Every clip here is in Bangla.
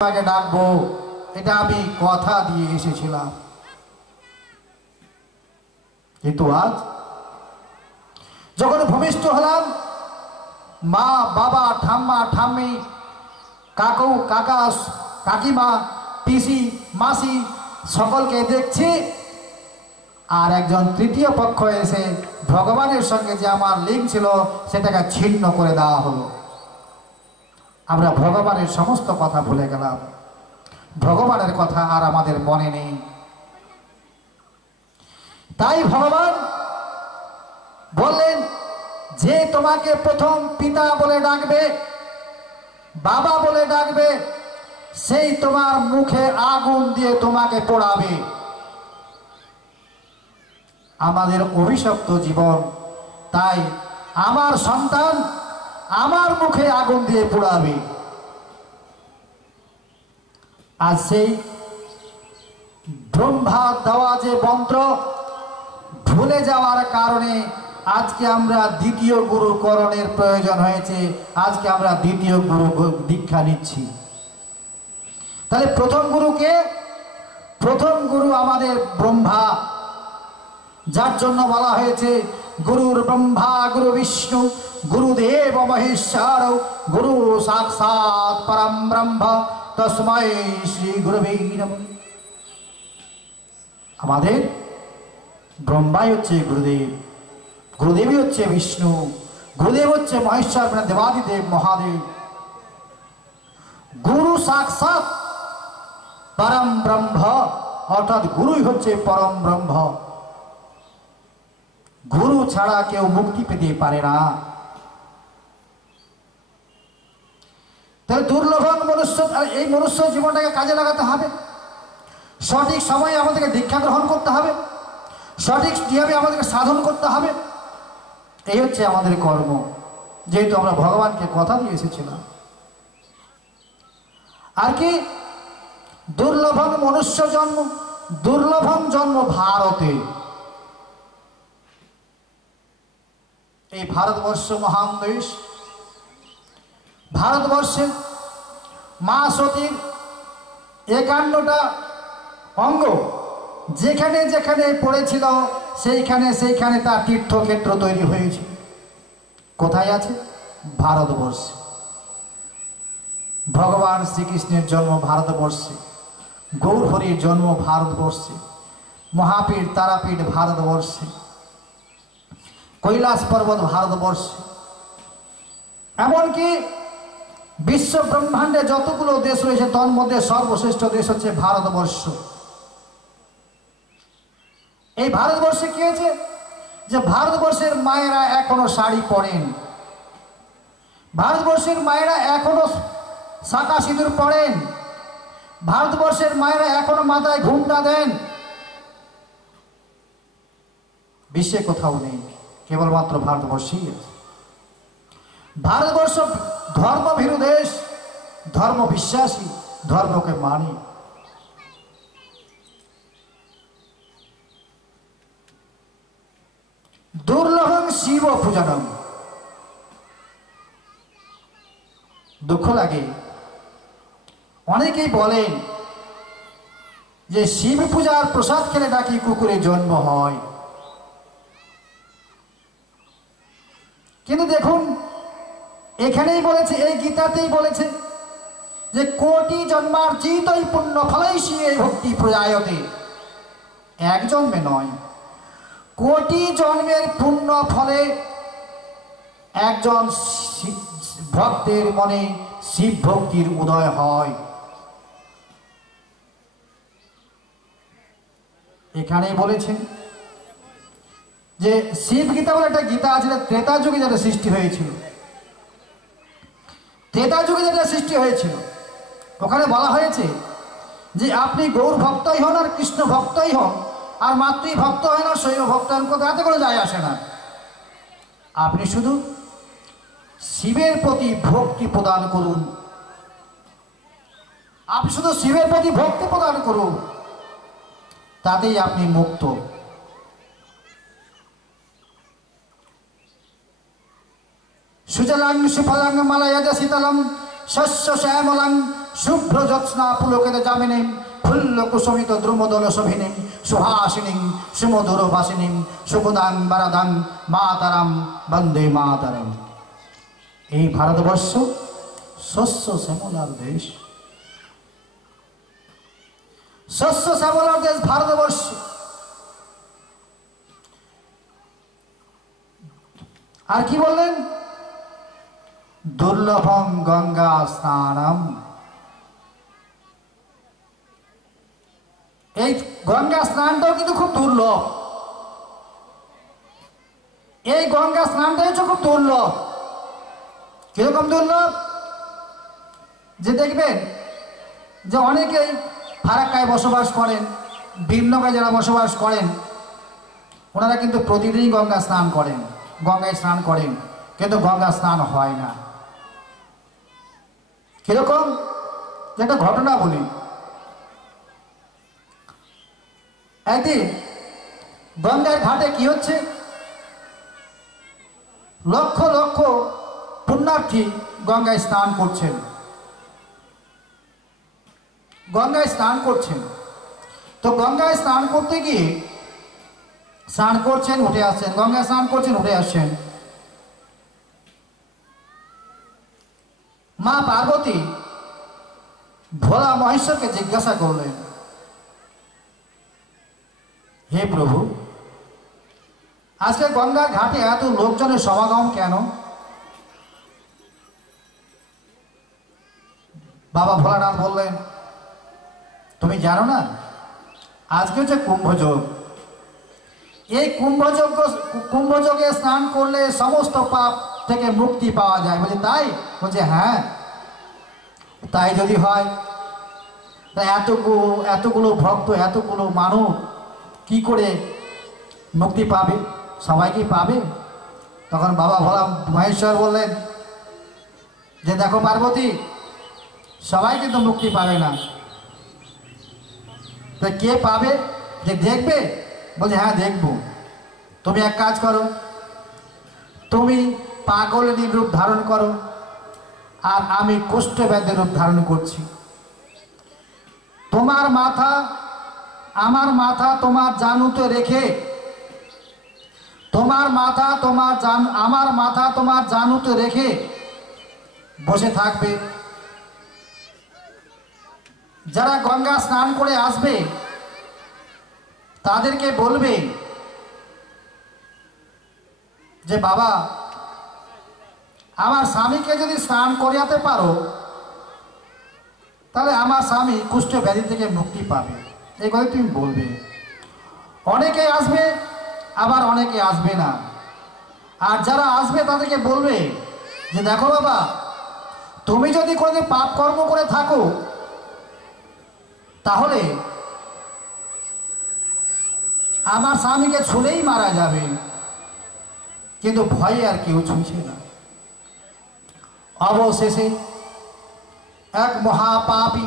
তোমাকে ডাকবো, এটা আমি কথা দিয়ে এসেছিলাম। কিন্তু আজ যখন ভূমিষ্ঠ হলাম, মা বাবা ঠাম্মা ঠাম্মি কাকু কাকা কাকিমা পিসি মাসি সকলকে দেখছি, আর একজন তৃতীয় পক্ষ এসে ভগবানের সঙ্গে যে আমার লিঙ্ক ছিল সেটাকে ছিন্ন করে দেওয়া হলো। আমরা ভগবানের সমস্ত কথা ভুলে গেলাম, ভগবানের কথা আর আমাদের মনে নেই। তাই ভগবান বললেন যে তোমাকে প্রথম পিতা বলে ডাকবে, বাবা বলে ডাকবে, সেই তোমার মুখে আগুন দিয়ে তোমাকে পোড়াবে। আমাদের অভিশপ্ত জীবন, তাই আমার সন্তান আমার মুখে আগুন দিয়ে পোড়াবে। আর সেই ব্রহ্মা দেওয়া যে মন্ত্র ভুলে যাওয়ার কারণে আজকে আমরা দ্বিতীয় গুরু করণের প্রয়োজন হয়েছে। আজকে আমরা দ্বিতীয় গুরু দীক্ষা নিচ্ছি। তাহলে প্রথম গুরুকে, প্রথম গুরু আমাদের ব্রহ্মা, যার জন্য বলা হয়েছে গুরুর ব্রহ্মা গুরু বিষ্ণু গুরুদেব মহেশ্বর গুরু সাক্ষাৎ পরম ব্রহ্ম তস্मै শ্রী গুরুবে নমঃ। আমাদের ব্রহ্মাই হচ্ছে গুরুদেব, গুরুদেবই হচ্ছে বিষ্ণু, গুরুদেব হচ্ছে মহেশ্বর মানে দেবাদিদেব মহাদেব। গুরু সাক্ষাৎ পরম ব্রহ্ম, অর্থাৎ গুরুই হচ্ছে পরম ব্রহ্ম। গুরু ছাড়া কেউ মুক্তি পেতে পারে না। তাহলে দুর্লভং মনুষ্য, এই মনুষ্য জীবনটাকে কাজে লাগাতে হবে। সঠিক সময়ে আমাদেরকে দীক্ষা গ্রহণ করতে হবে, সঠিক নিয়মে আমাদেরকে সাধন করতে হবে। এই হচ্ছে আমাদের কর্ম, যেহেতু আমরা ভগবানকে কথা দিয়ে এসেছিলাম। আর কি দুর্লভং মনুষ্য জন্ম, দুর্লভং জন্ম ভারতে। এই ভারতবর্ষ মহান দেশ, ভারতবর্ষের মা সতীর 51টা অঙ্গ যেখানে যেখানে পড়েছিল সেইখানে সেইখানে তার তীর্থক্ষেত্র তৈরি হয়েছে। কোথায় আছে? ভারতবর্ষে। ভগবান শ্রীকৃষ্ণের জন্ম ভারতবর্ষে, গৌরহরির জন্ম ভারতবর্ষে, মহাপীঠ তারাপীঠ ভারতবর্ষে, কৈলাস পর্বত ভারতবর্ষে, এমনকি বিশ্ব ব্রহ্মাণ্ডে যতগুলো দেশ রয়েছে তার মধ্যে সর্বশ্রেষ্ঠ দেশ হচ্ছে ভারতবর্ষ। এই ভারতবর্ষে কি হয়েছে যে ভারতবর্ষের মায়েরা এখনো শাড়ি পরেন, ভারতবর্ষের মায়েরা এখনো শাঁকা সিঁদুর পরেন, ভারতবর্ষের মায়েরা এখনো মাথায় ঘুমটা দেন। বিশ্বে কোথাও নেই, কেবলমাত্র ভারতবর্ষেই আছে। ভারতবর্ষ ধর্মভীরু দেশ, ধর্ম বিশ্বাসী, ধর্মকে মানি। দুর্লভং শিব পূজনম। দুঃখ লাগে, অনেকেই বলেন যে শিব পূজার প্রসাদ খেলে নাকি কুকুরের জন্ম হয়। কিন্তু দেখুন এখানেই বলেছে, এই গীতাতেই বলেছে যে কোটি জন্মার্জিতই পুণ্য ফলৈষি এই ভক্তি প্রজায়তে। এক জন্মে নয়, কোটি জন্মের পুণ্য ফলে একজন ভক্তের মনে শিব ভক্তির উদয় হয়। এখানেই বলেছেন যে শিব গীতা বলে একটা গীতা আছে, ত্রেতা যুগে যেটা সৃষ্টি হয়েছিল, ত্রেতা যুগে যেটা সৃষ্টি হয়েছিল, ওখানে বলা হয়েছে যে আপনি গৌর ভক্তই হন আর কৃষ্ণ ভক্তই হন আর মাতৃ ভক্ত হয় না শৈব ভক্ত হন, কোথাও এত করে যায় আসে না। আপনি শুধু শিবের প্রতি ভক্তি প্রদান করুন, আপনি শুধু শিবের প্রতি ভক্তি প্রদান করুন, তাতেই আপনি মুক্ত। সুজলাং সুফলাং মালয়জ শীতলং শস্য শ্যামলং শুভ্র জ্যোৎস্না পুলকিত যামিনীং ফুল্ল কুসুমিত দ্রুমদল শোভিনীং সুহাসিনীং সুমধুর ভাসিনীং সুখদাং বরদাং মাতরম বন্দে মাতরম। এই ভারতবর্ষ শস্য শ্যামলার দেশ, শস্য শ্যামলার দেশ ভারতবর্ষ। আর কি বললেন? দুর্লভং গঙ্গা স্নানম। এই গঙ্গা স্নানটাও কিন্তু খুব দুর্লভ। এই গঙ্গা স্নানটা হচ্ছে খুব দুর্লভ। কিরকম দুর্লভ? যে দেখবেন যে অনেকেই ফারাক্কায় বসবাস করেন, ভিন্নগায় যারা বসবাস করেন, ওনারা কিন্তু প্রতিদিনই গঙ্গা স্নান করেন, গঙ্গায় স্নান করেন, কিন্তু গঙ্গা স্নান হয় না। কিরকম? একটা ঘটনা বলি। একদিন গঙ্গার ঘাটে কি হচ্ছে, লক্ষ লক্ষ পুণ্যার্থী গঙ্গায় স্নান করছেন, গঙ্গায় স্নান করছেন। তো গঙ্গায় স্নান করতে গিয়ে স্নান করছেন, উঠে আসছেন, গঙ্গায় স্নান করছেন, উঠে আসছেন। মা পার্বতী ভোলা মহেশ্বরকে জিজ্ঞাসা করলেন, হে প্রভু, আজকে গঙ্গা ঘাটে এত লোকজনের সমাগম কেন? বাবা ভোলানাথ বললেন, তুমি জানো না, আজকে হচ্ছে কুম্ভযোগ। এই কুম্ভযোগে স্নান করলে সমস্ত পাপ থেকে মুক্তি পাওয়া যায়। বলছে তাই? বলছে হ্যাঁ, তাই যদি হয় তাই এতগুলো ভক্ত, এতগুলো মানুষ কি করে মুক্তি পাবে? সবাই কি পাবে? তখন বাবা ভোলা মহেশ্বর বললেন যে দেখো পার্বতী, সবাই কিন্তু মুক্তি পাবে না। তো কে পাবে? যে দেখবে? বলছে হ্যাঁ দেখবো। তুমি এক কাজ করো, তুমি পাগলের রূপ ধারণ করো, আর আমি কুষ্ঠব্যাধির রূপ ধারণ করছি। তোমার মাথা আমার মাথা তোমার জানুতে রেখে, তোমার মাথা আমার মাথা তোমার জানুতে রেখে বসে থাকবে। যারা গঙ্গা স্নান করে আসবে তাদেরকে বলবে যে বাবা, আমার স্বামীকে যদি স্নান করিয়াতে পারো তাহলে আমার স্বামী কুষ্ঠ ব্যাধি থেকে মুক্তি পাবে। এই কথা তুমি বলবে। অনেকে আসবে, আবার অনেকে আসবে না। আর যারা আসবে তাদেরকে বলবে যে দেখো বাবা, তুমি যদি কোনোদিন পাপ কর্ম করে থাকো তাহলে আমার স্বামীকে ছুলেই মারা যাবে, কিন্তু ভয়ে আর কেউ ছুঁছে না। অবশেষে এক মহাপাপী,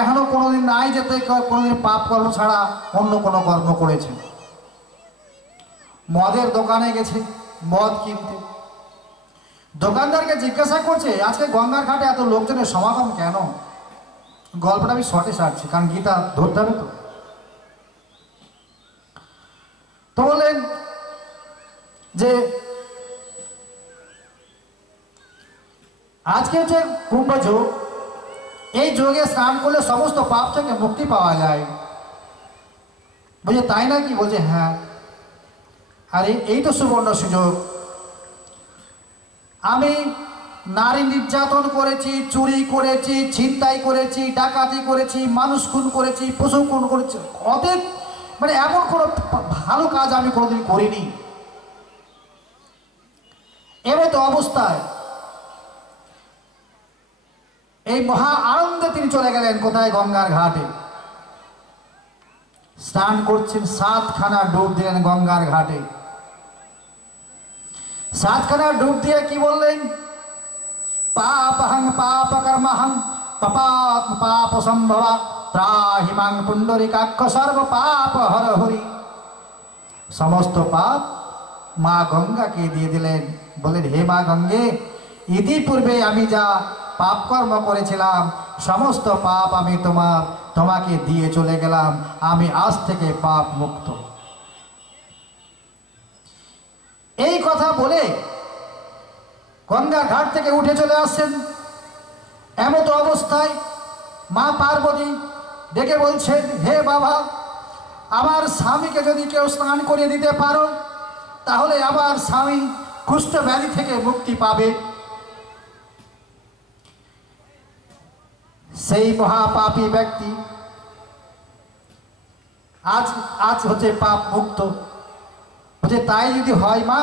এখনো কোনোদিন নাই যেতে কোনোদিন পাপ কর্ম ছাড়া অন্য কোনো কর্ম করেছে, মদের দোকানে গেছে মদ কিনতে। দোকানদারকে জিজ্ঞাসা করছে আজকে গঙ্গার ঘাটে এত লোকজনের সমাগম কেন? গল্পটা আমি শর্টে সারছি, কারণ গীতা ধরতে হবে তো। তো বললেন যে আজকে হচ্ছে কুম্ভযোগ, এই যোগে স্নান করলে সমস্ত পাপ থেকে মুক্তি পাওয়া যায়। বলছে তাই নাকি? বলছে হ্যাঁ। আরে এই তো সুবর্ণ সুযোগ। আমি নারী নির্যাতন করেছি, চুরি করেছি, ছিনতাই করেছি, ডাকাতি করেছি, মানুষ খুন করেছি, পশু খুন করেছি, অনেক মানে এমন কোনো ভালো কাজ আমি কোনোদিন করিনি। এবার তো অবস্থায় এই মহা আনন্দে তিনি চলে গেলেন কোথায়? গঙ্গার ঘাটে স্নান করছেন। 7খানা ডুব দিলেন গঙ্গার ঘাটে। 7খানা ডুব দিয়ে কি বললেন? পাপহং পাপ কর্মহং পাপাৎ পাপ সম্ভবা ত্রাহিমাং পুণ্ডরিকাক্ষ সর্ব পাপ হর হরি। সমস্ত পাপ মা গঙ্গাকে দিয়ে দিলেন। বলেন হে মা গঙ্গে, ইতিপূর্বে আমি যা পাপ কর্ম করেছিলাম, সমস্ত পাপ আমি তোমাকে দিয়ে চলে গেলাম, আমি আজ থেকে পাপ মুক্ত। এই কথা বলে গঙ্গা ঘাট থেকে উঠে চলে আসছেন। এমত অবস্থায় মা পার্বতী ডেকে বলছেন, হে বাবা, আমার স্বামীকে যদি কেউ স্নান করিয়ে দিতে পারো তাহলে আমার স্বামী কুষ্ঠ ব্যাধি থেকে মুক্তি পাবে। সেই মহাপাপী ব্যক্তি আজ হচ্ছে পাপ মুক্ত। বলছে, তাই যদি হয় মা,